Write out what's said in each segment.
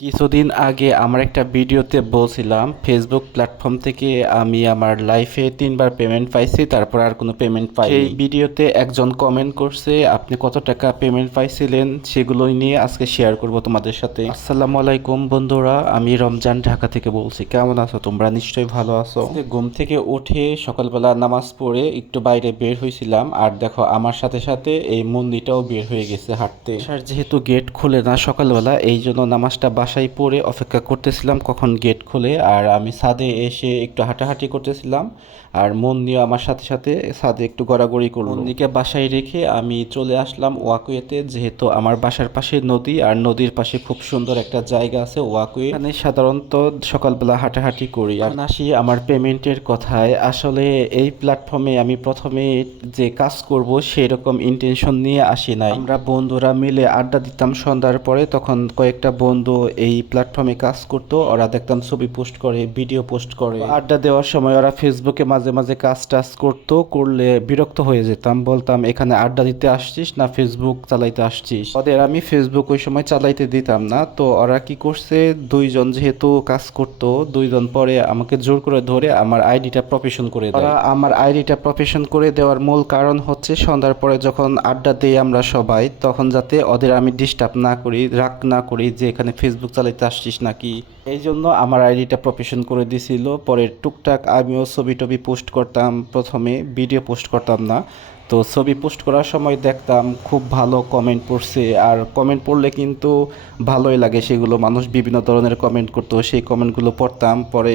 কিছুদিন আগে আমার একটা ভিডিওতে বলছিলাম ফেসবুক প্ল্যাটফর্ম থেকে আমি আমার লাইফে 3বার পেমেন্ট পাইছি, তারপর আর কোনো পেমেন্ট পাইনি। সেই ভিডিওতে একজন কমেন্ট করছে আপনি কত টাকা পেমেন্ট পাইছিলেন, সেগুলোই নিয়ে আজকে শেয়ার করব তোমাদের সাথে। আসসালামু আলাইকুম বন্ধুরা, আমি রমজান ঢাকা থেকে বলছি। কেমন আছো তোমরা? নিশ্চয়ই ভালো আছো। ঘুম থেকে উঠে সকালবেলা নামাজ পড়ে একটু বাইরে বের হয়েছিলাম, আর দেখো আমার সাথে সাথে এই মন্দিরটাও বের হয়ে গেছে হাঁটতে। আর যেহেতু গেট খুলে না সকালবেলা, এই জন্য নামাজটা বাসায় পড়ে অপেক্ষা করতেছিলাম কখন গেট খুলে। আর আমি ছাদে এসে একটু হাঁটাহাঁটি করতেছিলাম, আর মন নিয়ে আমার সাথে সাথে ছাদে একটু গড়াগড়ি করলো। মন্দিকে বাসায় রেখে আমি চলে আসলাম ওয়াকওয়েতে, যেহেতু আমার বাসার পাশে নদী, আর নদীর পাশে খুব সুন্দর একটা জায়গা আছে ওয়াকওয়ে। এখানে সাধারণত সকালবেলা হাঁটাহাঁটি করি। আর আসি আমার পেমেন্টের কথায়। আসলে এই প্ল্যাটফর্মে আমি প্রথমে যে কাজ করব সেরকম ইন্টেনশন নিয়ে আসি নাই। আমরা বন্ধুরা মিলে আড্ডা দিতাম সন্ধ্যার পরে, তখন কয়েকটা বন্ধু এই প্ল্যাটফর্মে কাজ করতো। ওরা দেখতাম ছবি পোস্ট করে, ভিডিও পোস্ট করে। আড্ডা দেওয়ার সময় ওরা ফেসবুকে মাঝে মাঝে কাজ টাজ করতো, করলে বিরক্ত হয়ে যেতাম। বলতাম এখানে আড্ডা দিতে আসছিস না ফেসবুক চালাইতে আসছিস। ওদের আমি ফেসবুক ওই সময় চালাইতে দিতাম না। তো ওরা কি করছে, দুইজন যেহেতু কাজ করতো, দুইজন পরে আমাকে জোর করে ধরে আমার আইডিটা প্রফেশন করে দেয়। ওরা আমার আইডিটা প্রফেশন করে দেওয়ার মূল কারণ হচ্ছে সন্ধ্যার পরে যখন আড্ডা দিই আমরা সবাই, তখন যাতে ওদের আমি ডিস্টার্ব না করি, রাগ না করি যে এখানে ফেসবুক চালাইতে আসছিস নাকি। এই জন্য আমার আইডিটা প্রফেশন করে দিছিল। পরে টুকটাক আমিও ছবি টবি পোস্ট করতাম, প্রথমে ভিডিও পোস্ট করতাম না। তো ছবি পোস্ট করার সময় দেখতাম খুব ভালো কমেন্ট পড়ছে, আর কমেন্ট পড়লে কিন্তু ভালোই লাগে। সেগুলো মানুষ বিভিন্ন ধরনের কমেন্ট করতো, সেই কমেন্টগুলো পড়তাম, পরে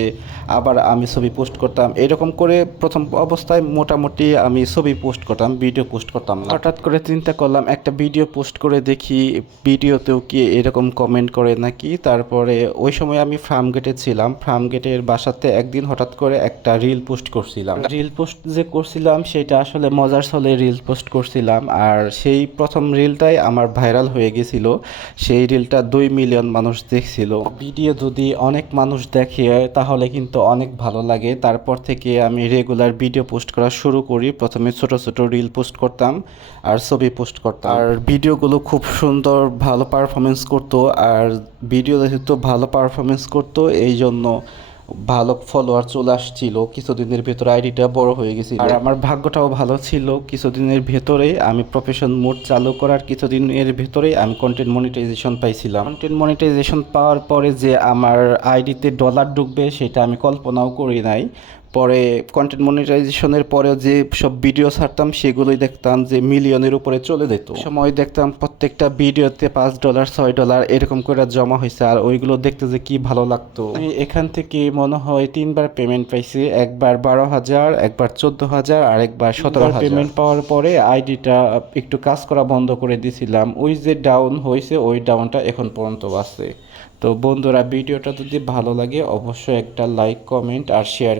আবার আমি ছবি পোস্ট করতাম। এরকম করে প্রথম অবস্থায় মোটামুটি আমি ছবি পোস্ট করতাম, ভিডিও পোস্ট করতাম না। হঠাৎ করে চিন্তা করলাম একটা ভিডিও পোস্ট করে দেখি ভিডিওতেও কি এরকম কমেন্ট করে নাকি। তারপরে ওই সময় আমি ফার্ম গেটে ছিলাম, ফার্ম গেটের বাসাতে একদিন হঠাৎ করে একটা রিল পোস্ট করছিলাম। রিল পোস্ট যে করছিলাম সেটা আসলে মজার ছলে রিল পোস্ট করছিলাম, আর সেই প্রথম রিলটাই আমার ভাইরাল হয়ে গেছিল। সেই রিলটা 2 মিলিয়ন মানুষ দেখছিল। ভিডিও যদি অনেক মানুষ দেখে তাহলে কিন্তু অনেক ভালো লাগে। তারপর থেকে আমি রেগুলার ভিডিও পোস্ট করা শুরু করি। প্রথমে ছোট ছোট রিল পোস্ট করতাম আর ছবি পোস্ট করতাম, আর ভিডিওগুলো খুব সুন্দর ভালো পারফরমেন্স করতো। আর ভিডিও যেহেতু ভালো পারফরমেন্স করতো, এই জন্য ভালো ফলোয়ার চলে আসছিল। কিছুদিনের ভেতরে আইডিটা বড় হয়ে গেছিল, আর আমার ভাগ্যটাও ভালো ছিল। কিছুদিনের ভেতরেই আমি প্রফেশন মোড চালু করার কিছুদিনের ভেতরেই আমি কন্টেন্ট মনিটাইজেশন পাইছিলাম। কন্টেন্ট মনিটাইজেশন পাওয়ার পরে যে আমার আইডিতে ডলার ঢুকবে সেটা আমি কল্পনাও করি নাই। পরে কন্টেন্ট মনিটাইজেশনের পরেও যে সব ভিডিও ছাড়তাম সেগুলোই দেখতাম যে মিলিয়নের উপরে চলে যেত। সময় দেখতাম প্রত্যেকটা ভিডিওতে $5 $6 এরকম করে জমা হয়েছে, আর ওইগুলো দেখতে যে কি ভালো লাগতো। আমি এখান থেকে মনে হয় 3বার পেমেন্ট পাইছি, একবার 12,000, একবার 14,000, আর একবার 17,000। পেমেন্ট পাওয়ার পরে আইডিটা একটু কাজ করা বন্ধ করে দিয়েছিলাম। ওই যে ডাউন হয়েছে ওই ডাউনটা এখন পর্যন্ত আছে। তো বন্ধুরা, ভিডিওটা যদি ভালো লাগে অবশ্যই একটা লাইক, কমেন্ট আর শেয়ার